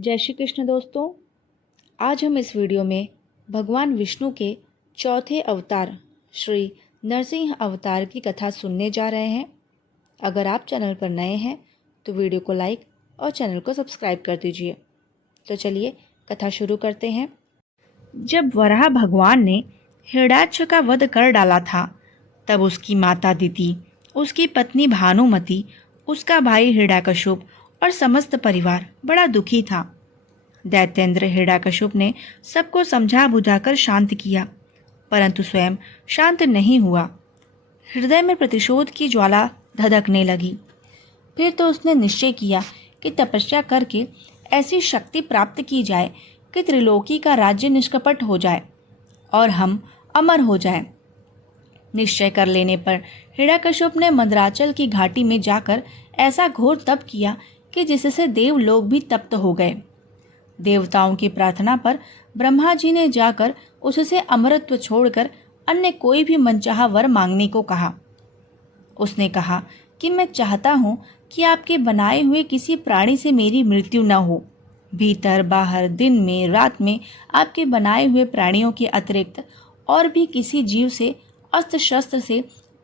जय श्री कृष्ण दोस्तों। आज हम इस वीडियो में भगवान विष्णु के चौथे अवतार श्री नरसिंह अवतार की कथा सुनने जा रहे हैं। अगर आप चैनल पर नए हैं तो वीडियो को लाइक और चैनल को सब्सक्राइब कर दीजिए। तो चलिए कथा शुरू करते हैं। जब वराह भगवान ने हिरण्याक्ष का वध कर डाला था तब उसकी माता दिति, उसकी पत्नी भानुमति, उसका भाई हिरण्याकश्यप और समस्त परिवार बड़ा दुखी था। दैत्येंद्र हिरण्याकश्यप ने सबको समझा बुझाकर शांत किया, परंतु स्वयं शांत नहीं हुआ। हृदय में प्रतिशोध की ज्वाला धधकने लगी। फिर तो उसने निश्चय किया कि तपस्या करके ऐसी शक्ति प्राप्त की जाए कि त्रिलोकी का राज्य निष्कपट हो जाए और हम अमर हो जाएं। निश्चय कर लेने पर हिरण्याकश्यप ने मंदराचल की घाटी में जाकर ऐसा घोर तप किया कि जिससे देवलोक भी तप्त हो गए। देवताओं की प्रार्थना पर ब्रह्मा जी ने जाकर उससे अमरत्व छोड़कर अन्य कोई भी मनचाहा वर मांगने को कहा। उसने कहा कि मैं चाहता हूँ कि आपके बनाए हुए किसी प्राणी से मेरी मृत्यु न हो। भीतर बाहर, दिन में रात में आपके बनाए हुए प्राणियों के अतिरिक्त और भी किसी जीव से, अस्त्र शस्त्र से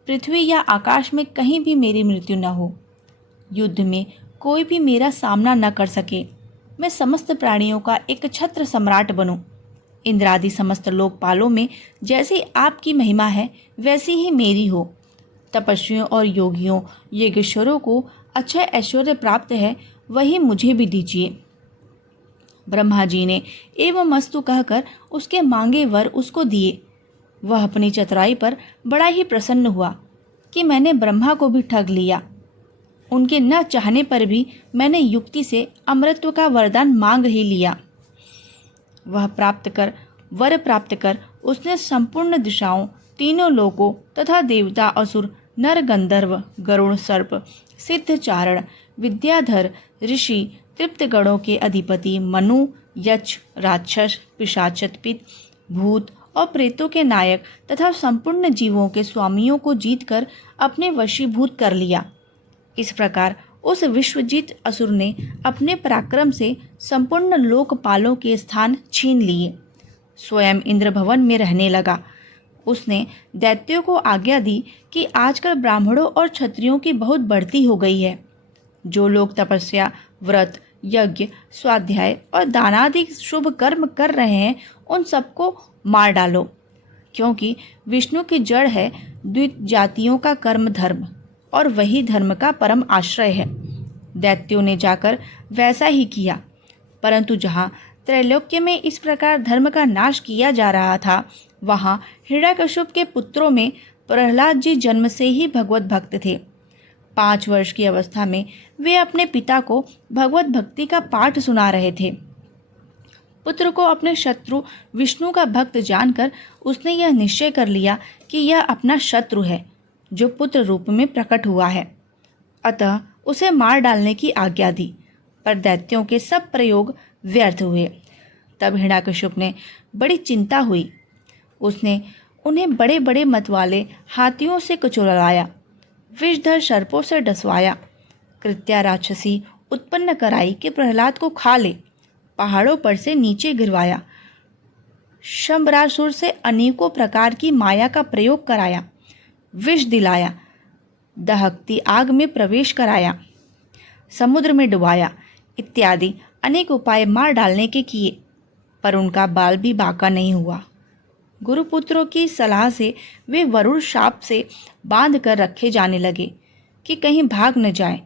पृथ्वी या आकाश में कहीं भी मेरी मृत्यु न हो। युद्ध में कोई भी मेरा सामना न कर सके। मैं समस्त प्राणियों का एक छत्र सम्राट बनूं। इंद्रादि समस्त लोकपालों में जैसी आपकी महिमा है वैसी ही मेरी हो। तपस्वियों और योगियों, यज्ञेश्वरों को अच्छा ऐश्वर्य प्राप्त है, वही मुझे भी दीजिए। ब्रह्मा जी ने एवं मस्तु कहकर उसके मांगे वर उसको दिए। वह अपनी चतुराई पर बड़ा ही प्रसन्न हुआ कि मैंने ब्रह्मा को भी ठग लिया। उनके न चाहने पर भी मैंने युक्ति से अमृतत्व का वरदान मांग ही लिया। वर प्राप्त कर उसने संपूर्ण दिशाओं, तीनों लोकों तथा देवता, असुर, नर, गंधर्व, गरुड़, सर्प, सिद्ध, चारण, विद्याधर, ऋषि, तृप्त गणों के अधिपति, मनु, यक्ष, राक्षस, पिशाच, भूत और प्रेतों के नायक तथा संपूर्ण जीवों के स्वामियों को जीतकर अपने वशीभूत कर लिया। इस प्रकार उस विश्वजीत असुर ने अपने पराक्रम से संपूर्ण लोकपालों के स्थान छीन लिए। स्वयं इंद्र भवन में रहने लगा। उसने दैत्यों को आज्ञा दी कि आजकल ब्राह्मणों और क्षत्रियों की बहुत बढ़ती हो गई है। जो लोग तपस्या, व्रत, यज्ञ, स्वाध्याय और दानादि शुभ कर्म कर रहे हैं उन सबको मार डालो, क्योंकि विष्णु की जड़ है द्वित जातियों का कर्म धर्म और वही धर्म का परम आश्रय है। दैत्यों ने जाकर वैसा ही किया, परंतु जहाँ त्रैलोक्य में इस प्रकार धर्म का नाश किया जा रहा था, वहाँ हिरण्याकश्यप के पुत्रों में प्रहलाद जी जन्म से ही भगवत भक्त थे। 5 वर्ष की अवस्था में वे अपने पिता को भगवत भक्ति का पाठ सुना रहे थे। पुत्र को अपने शत्रु विष्णु का भक्त जानकर उसने यह निश्चय कर लिया कि यह अपना शत्रु है जो पुत्र रूप में प्रकट हुआ है। अतः उसे मार डालने की आज्ञा दी, पर दैत्यों के सब प्रयोग व्यर्थ हुए। तब हिरण्याकश्यप ने बड़ी चिंता हुई। उसने उन्हें बड़े बड़े मतवाले हाथियों से कुचलवाया, विषधर सर्पों से डसवाया, कृत्या राक्षसी उत्पन्न कराई कि प्रहलाद को खा ले, पहाड़ों पर से नीचे गिरवाया, शंबरासुर से अनेकों प्रकार की माया का प्रयोग कराया, विष दिलाया, दहकती आग में प्रवेश कराया, समुद्र में डुबाया इत्यादि अनेक उपाय मार डालने के किए, पर उनका बाल भी बाका नहीं हुआ। गुरुपुत्रों की सलाह से वे वरुण शाप से बांध कर रखे जाने लगे कि कहीं भाग न जाएं,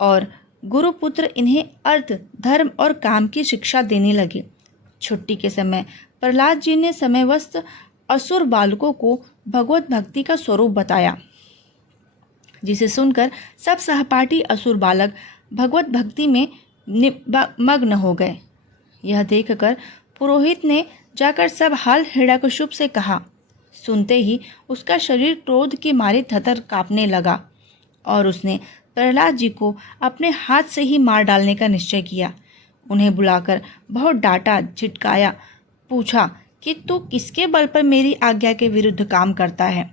और गुरुपुत्र इन्हें अर्थ, धर्म और काम की शिक्षा देने लगे। छुट्टी के समय प्रहलाद जी ने समयवस्त असुर बालकों को भगवत भक्ति का स्वरूप बताया, जिसे सुनकर सब सहपाठी असुर बालक भगवत भक्ति में मग्न हो गए। यह देखकर पुरोहित ने जाकर सब हाल हिरण्याकश्यप से कहा। सुनते ही उसका शरीर क्रोध के मारे थरथर कांपने लगा और उसने प्रहलाद जी को अपने हाथ से ही मार डालने का निश्चय किया। उन्हें बुलाकर बहुत डांटा, झिटकाया, पूछा कि तू किसके बल पर मेरी आज्ञा के विरुद्ध काम करता है।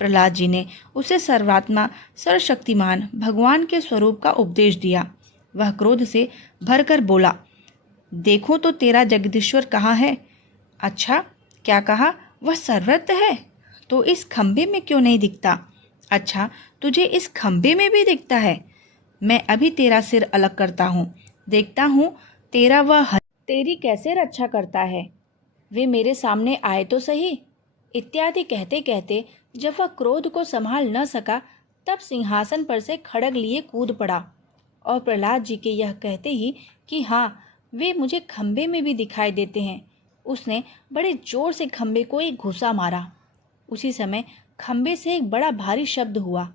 प्रहलाद जी ने उसे सर्वात्मा, सर्वशक्तिमान भगवान के स्वरूप का उपदेश दिया। वह क्रोध से भरकर बोला, देखो तो तेरा जगदीश्वर कहाँ है? अच्छा, क्या कहा? वह सर्वत्र है, तो इस खंबे में क्यों नहीं दिखता? अच्छा, तुझे इस खंबे में भी दिखता है? मैं अभी तेरा सिर अलग करता हूँ, देखता हूँ तेरा तेरी कैसे रक्षा करता है। वे मेरे सामने आए तो सही। इत्यादि कहते कहते जब वह क्रोध को संभाल न सका, तब सिंहासन पर से खड़ग लिए कूद पड़ा और प्रहलाद जी के यह कहते ही कि हाँ, वे मुझे खंबे में भी दिखाई देते हैं, उसने बड़े जोर से खंबे को एक घुसा मारा। उसी समय खंबे से एक बड़ा भारी शब्द हुआ।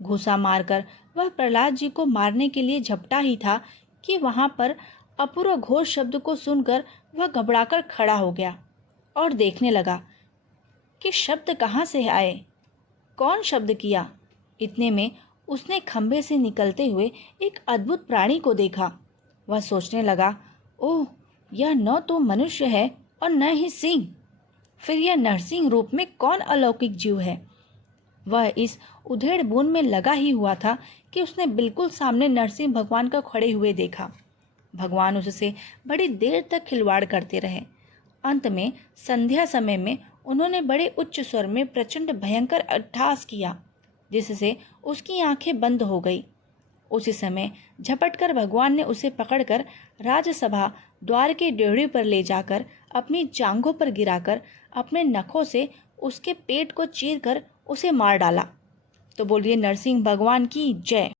घुसा मारकर वह प्रहलाद जी को मारने के लिए झपटा ही था कि वहां पर अपूर्व घोष शब्द को सुनकर वह घबराकर खड़ा हो गया और देखने लगा कि शब्द कहाँ से आए, कौन शब्द किया। इतने में उसने खंबे से निकलते हुए एक अद्भुत प्राणी को देखा। वह सोचने लगा, ओह, यह न तो मनुष्य है और न ही सिंह, फिर यह नरसिंह रूप में कौन अलौकिक जीव है। वह इस उधेड़ बुन में लगा ही हुआ था कि उसने बिल्कुल सामने नरसिंह भगवान का खड़े हुए देखा। भगवान उससे बड़ी देर तक खिलवाड़ करते रहे। अंत में संध्या समय में उन्होंने बड़े उच्च स्वर में प्रचंड भयंकर अट्टहास किया, जिससे उसकी आंखें बंद हो गई। उसी समय झपटकर भगवान ने उसे पकड़कर राजसभा द्वार के डेहड़ी पर ले जाकर अपनी जांघों पर गिराकर अपने नखों से उसके पेट को चीरकर उसे मार डाला। तो बोलिए नरसिंह भगवान की जय।